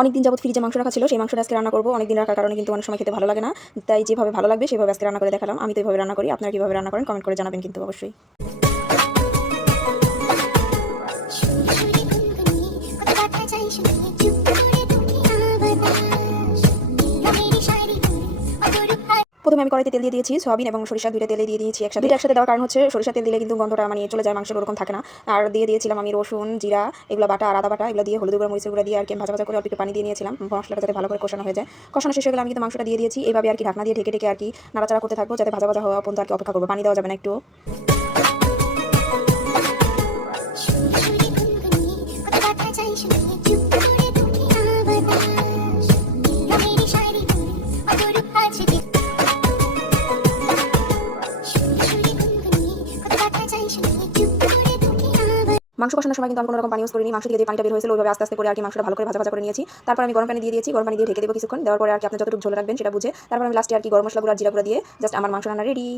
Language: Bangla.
অনেকদিন যাবত ফ্রিজে মাংস রাখা ছিল, সেই মাংসটা আজকে রান্না করবো। অনেকদিন রাখার কারণে কিন্তু অনেক সময় খেতে ভালো লাগে না, তাই যেভাবে ভালো লাগবে সেভাবে আজকে রান্না করে দেখালাম। আমি তো এইভাবে রান্না করি, আপনারা কীভাবে রান্না করেন কমেন্ট করে জানাবেন কিন্তু অবশ্যই। প্রথমে আমি কড়াইতে তেল দিয়ে দিয়েছি, সয়াবিন এবং সরিষা দুইটা তেলে দিয়ে দিয়েছি একসাথে। একসাথে দেওয়ার কারণ হচ্ছে সরিষা তেল দিলে কিন্তু গন্ধটা মানে চলে যায়, মাংসের ওরকম থাকে না। আর দিয়ে দিয়েছিলাম আমি রসুন, জিরা এগুলো বাটা আর আদা বাটা, এগুলো দিয়ে হলুদ গুঁড়া মরিচের গুঁড়া দিয়ে আর কি ভাজা ভাজা করে অল্প একটু পানি দিয়ে নিয়েছিলাম, মশলাটা যাতে ভালো করে কষানো হয়ে যায়। কষানো শেষ হয়ে গেলে আমি কিন্তু মাংসটা দিয়ে দিয়েছি। এইভাবে আর কি ঢাকনা দিয়ে ঢেকে ঢেকে আর কি নাড়াচাড়া করতে থাকবো, যাতে ভাজা ভাজা হওয়া পর্যন্ত আর কি অপেক্ষা করবো। পানি দেওয়া যাবে না একটু। মাংস কষানোর সময় কিন্তু আমি কোনো রকম পানি ইউজ করিনি। মাংস থেকে যে পানিটা বের হয়েছিল ওইভাবে আস্তে আস্তে করে আর কি মাংসটা ভালো করে ভাজা ভাজা করে নিয়েছি। তারপর আমি গরম পানি দিয়ে দিয়েছি, গরম পানি দিয়ে ঢেকে দেবো কিছুক্ষণ। দেওয়ার পরে আর কি আপনি যতটুকু ঝোল রাখবেন সেটা বুঝে তারপর আমি লাস্টে আর কি গরম মশলা গুঁড়ো আর জিরা গুঁড়ো দিয়ে জাস্ট আমার মাংস রান্না রেডি।